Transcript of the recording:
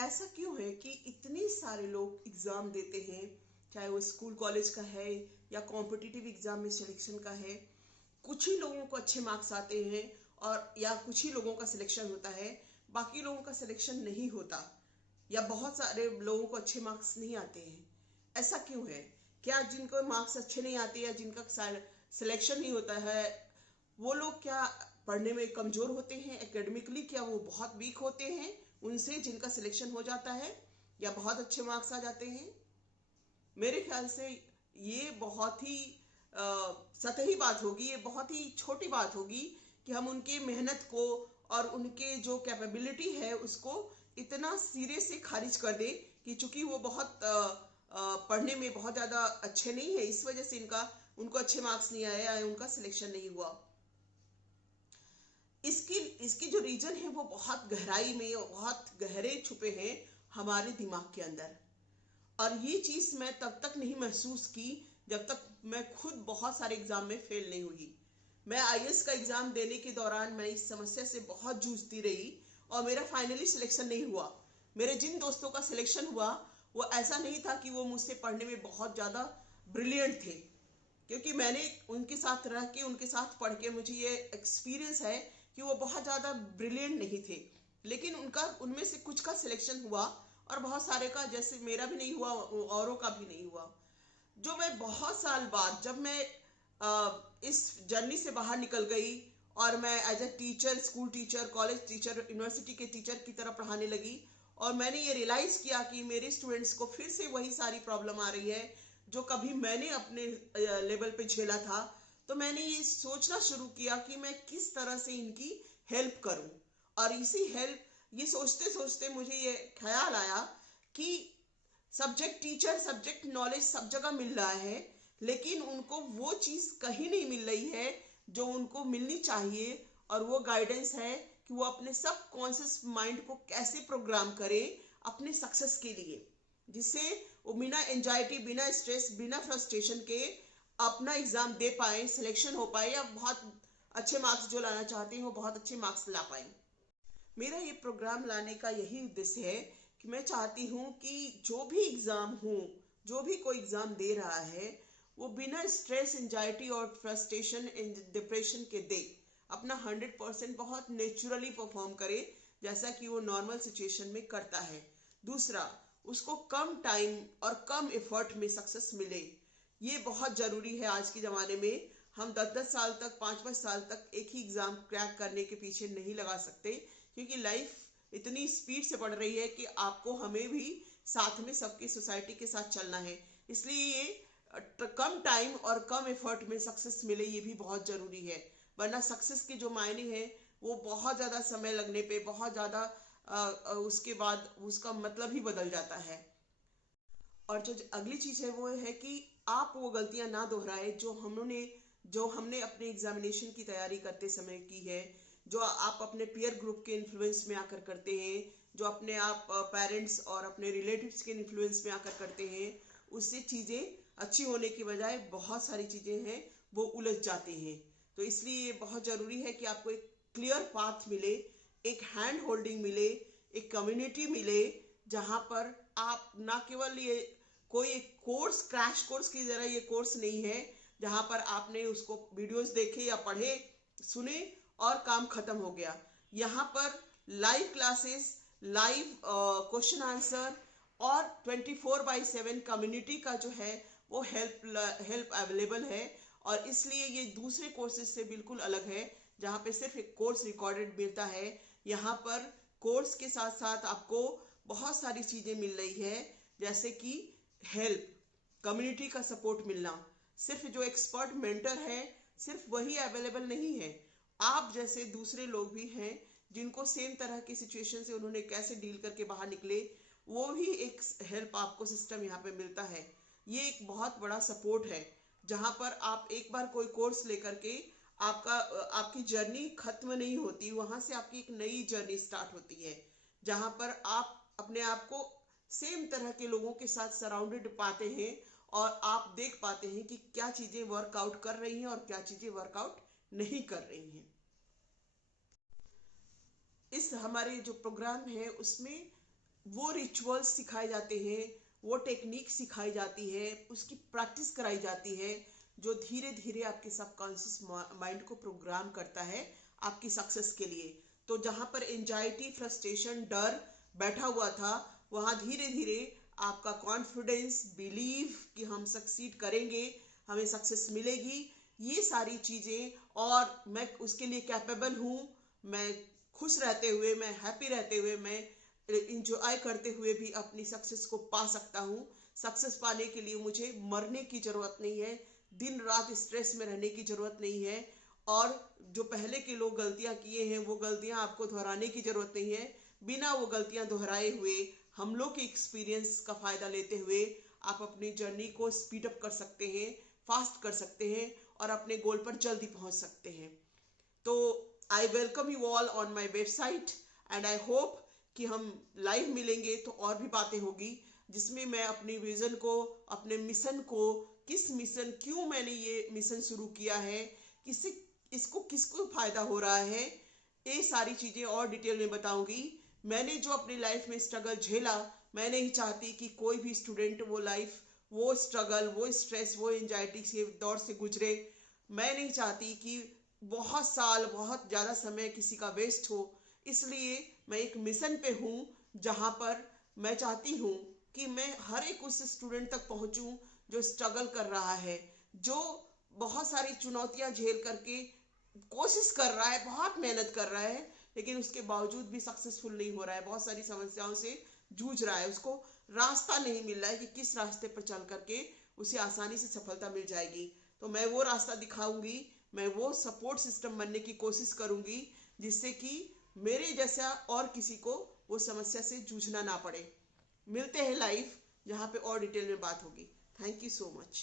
ऐसा क्यों है कि इतने सारे लोग एग्ज़ाम देते हैं, चाहे वो स्कूल कॉलेज का है या कॉम्पिटिटिव एग्ज़ाम में सिलेक्शन का है। कुछ ही लोगों को अच्छे मार्क्स आते हैं और या कुछ ही लोगों का सिलेक्शन होता है, बाकी लोगों का सिलेक्शन नहीं होता, या बहुत सारे लोगों को अच्छे मार्क्स नहीं आते हैं। ऐसा क्यों है? क्या जिनको मार्क्स अच्छे नहीं आते या जिनका सिलेक्शन नहीं होता है, वो लोग क्या पढ़ने में कमजोर होते हैं? एकेडमिकली क्या वो बहुत वीक होते हैं उनसे जिनका सिलेक्शन हो जाता है या बहुत अच्छे मार्क्स आ जाते हैं? मेरे ख्याल से ये बहुत ही सतही बात होगी, ये बहुत ही छोटी बात होगी कि हम उनके मेहनत को और उनके जो कैपेबिलिटी है उसको इतना सिरे से खारिज कर दे कि चूंकि वो बहुत पढ़ने में बहुत ज़्यादा अच्छे नहीं है, इस वजह से इनका उनको अच्छे मार्क्स नहीं आए या उनका सिलेक्शन नहीं हुआ। इसकी इसकी जो रीजन है वो बहुत गहराई में और बहुत गहरे छुपे हैं हमारे दिमाग के अंदर। और ये चीज मैं तब तक नहीं महसूस की जब तक मैं खुद बहुत सारे एग्जाम में फेल नहीं हुई। मैं आईएएस का एग्जाम देने के दौरान मैं इस समस्या से बहुत जूझती रही और मेरा फाइनली सिलेक्शन नहीं हुआ। मेरे जिन दोस्तों का सिलेक्शन हुआ वो ऐसा नहीं था कि वो मुझसे पढ़ने में बहुत ज्यादा ब्रिलियंट थे, क्योंकि मैंने उनके साथ रह के उनके साथ पढ़ के मुझे ये एक्सपीरियंस है कि वो बहुत ज़्यादा ब्रिलियंट नहीं थे, लेकिन उनका उनमें से कुछ का सिलेक्शन हुआ और बहुत सारे का, जैसे मेरा भी नहीं हुआ, औरों का भी नहीं हुआ। जो मैं बहुत साल बाद जब मैं इस जर्नी से बाहर निकल गई और मैं as a teacher, school teacher, college teacher, university के टीचर की तरह पढ़ाने लगी और मैंने ये रियलाइज किया कि मेरे स्टूडेंट्स को फिर से वही सारी प्रॉब्लम आ रही है जो कभी मैंने अपने लेवल पे झेला था, तो मैंने ये सोचना शुरू किया कि मैं किस तरह से इनकी हेल्प करूं। और इसी हेल्प ये सोचते सोचते मुझे ये ख्याल आया कि सब्जेक्ट टीचर, सब्जेक्ट नॉलेज सब जगह मिल रहा है, लेकिन उनको वो चीज कहीं नहीं मिल रही है जो उनको मिलनी चाहिए। और वो गाइडेंस है कि वो अपने सब कॉन्शियस माइंड को कैसे प्रोग्राम करें अपने सक्सेस के लिए, जिससे वो बिना एंजाइटी, बिना स्ट्रेस, बिना फ्रस्ट्रेशन के अपना एग्जाम दे पाए, सिलेक्शन हो पाए या बहुत अच्छे मार्क्स जो लाना चाहते हैं वो बहुत अच्छे मार्क्स ला पाए। मेरा ये प्रोग्राम लाने का यही उद्देश्य है कि मैं चाहती हूँ कि जो भी एग्जाम हो, जो भी कोई एग्जाम दे रहा है, वो बिना स्ट्रेस, एंजाइटी और फ्रस्ट्रेशन एंड डिप्रेशन के दे, अपना 100% बहुत नेचुरली परफॉर्म करे जैसा कि वो नॉर्मल सिचुएशन में करता है। दूसरा, उसको कम टाइम और कम एफर्ट में सक्सेस मिले। ये बहुत जरूरी है आज के ज़माने में। हम 10-10 साल तक, 5-5 साल तक एक ही एग्ज़ाम क्रैक करने के पीछे नहीं लगा सकते, क्योंकि लाइफ इतनी स्पीड से बढ़ रही है कि आपको, हमें भी साथ में सबकी सोसाइटी के साथ चलना है। इसलिए ये कम टाइम और कम एफर्ट में सक्सेस मिले, ये भी बहुत ज़रूरी है। वरना सक्सेस के जो मायने हैं वो बहुत ज़्यादा समय लगने पे, बहुत ज़्यादा उसके बाद उसका मतलब ही बदल जाता है। और जो अगली चीज है वो है कि आप वो गलतियां ना दोहराए जो हमने अपने एग्जामिनेशन की तैयारी करते समय की है, जो आप अपने पीयर ग्रुप के इन्फ्लुएंस में आकर करते हैं, जो अपने आप पेरेंट्स और अपने रिलेटिव्स के इन्फ्लुएंस में आकर करते हैं। उससे चीजें अच्छी होने की बजाय बहुत सारी चीजें हैं वो उलझ जाते हैं। तो इसलिए ये बहुत जरूरी है कि आपको एक क्लियर पाथ मिले, एक हैंड होल्डिंग मिले, एक कम्युनिटी मिले, जहां पर आप ना केवल ये कोई कोर्स, क्रैश कोर्स की तरह ये कोर्स नहीं है जहां पर आपने उसको वीडियोस देखे या पढ़े, सुने और काम खत्म हो गया। यहाँ पर live classes, live question answer और 24/7 कम्युनिटी का जो है वो हेल्प अवेलेबल है। और इसलिए ये दूसरे कोर्सेज से बिल्कुल अलग है जहाँ पे सिर्फ एक कोर्स रिकॉर्डेड मिलता है। यहाँ पर कोर्स के साथ साथ आपको बहुत सारी चीजें मिल रही है, जैसे कि हेल्प, कम्युनिटी का सपोर्ट मिलना। सिर्फ जो एक्सपर्ट मेंटर है सिर्फ वही अवेलेबल नहीं है, आप जैसे दूसरे लोग भी हैं जिनको सेम तरह की सिचुएशन से उन्होंने कैसे डील करके बाहर निकले, वो भी एक हेल्प आपको सिस्टम यहाँ पे मिलता है। ये एक बहुत बड़ा सपोर्ट है जहाँ पर आप एक बार कोई कोर्स लेकर के आपकी जर्नी खत्म नहीं होती, वहां से आपकी एक नई जर्नी स्टार्ट होती है जहां पर आप अपने आप को सेम तरह के लोगों के साथ सराउंडेड पाते हैं और आप देख पाते हैं कि क्या चीजें वर्कआउट कर रही हैं और क्या चीजें वर्कआउट नहीं कर रही हैं। इस हमारे जो प्रोग्राम है उसमें वो रिचुअल्स सिखाए जाते हैं, वो टेक्निक सिखाई जाती है, उसकी प्रैक्टिस कराई जाती है, जो धीरे धीरे आपके सबकॉन्शियस माइंड को प्रोग्राम करता है आपकी सक्सेस के लिए। तो जहाँ पर एंजाइटी, फ्रस्ट्रेशन, डर बैठा हुआ था, वहाँ धीरे धीरे आपका कॉन्फिडेंस, बिलीव कि हम सक्सीड करेंगे, हमें सक्सेस मिलेगी, ये सारी चीज़ें, और मैं उसके लिए कैपेबल हूँ, मैं खुश रहते हुए, मैं हैप्पी रहते हुए, मैं इंजॉय करते हुए भी अपनी सक्सेस को पा सकता हूँ। सक्सेस पाने के लिए मुझे मरने की ज़रूरत नहीं है, दिन रात स्ट्रेस में रहने की ज़रूरत नहीं है, और जो पहले के लोग गलतियाँ किए हैं वो गलतियाँ आपको दोहराने की ज़रूरत नहीं है। बिना वो गलतियाँ दोहराए हुए, हम लोग के एक्सपीरियंस का फ़ायदा लेते हुए आप अपनी जर्नी को स्पीड अप कर सकते हैं, फास्ट कर सकते हैं, और अपने गोल पर जल्दी पहुंच सकते हैं। तो I welcome you all on my website, and I hope कि हम लाइव मिलेंगे तो और भी बातें होगी, जिसमें मैं अपनी विजन को, अपने मिशन को, किस मिशन, क्यों मैंने ये मिशन शुरू किया है, किससे, इसको किसको फायदा हो रहा है, ये सारी चीज़ें और डिटेल में बताऊंगी। मैंने जो अपनी लाइफ में स्ट्रगल झेला, मैं नहीं चाहती कि कोई भी स्टूडेंट वो लाइफ, वो स्ट्रगल, वो स्ट्रेस, वो एंजाइटी के दौर से गुजरे। मैं नहीं चाहती कि बहुत साल, बहुत ज़्यादा समय किसी का वेस्ट हो। इसलिए मैं एक मिशन पे हूँ, जहाँ पर मैं चाहती हूँ कि मैं हर एक उस स्टूडेंट तक पहुँचूँ जो स्ट्रगल कर रहा है, जो बहुत सारी चुनौतियाँ झेल करके कोशिश कर रहा है, बहुत मेहनत कर रहा है, लेकिन उसके बावजूद भी सक्सेसफुल नहीं हो रहा है, बहुत सारी समस्याओं से जूझ रहा है, उसको रास्ता नहीं मिल रहा है कि किस रास्ते पर चल करके उसे आसानी से सफलता मिल जाएगी। तो मैं वो रास्ता दिखाऊंगी, मैं वो सपोर्ट सिस्टम बनने की कोशिश करूंगी, जिससे कि मेरे जैसा और किसी को वो समस्या से जूझना ना पड़े। मिलते हैं लाइव, जहाँ पे और डिटेल में बात होगी। Thank you so much.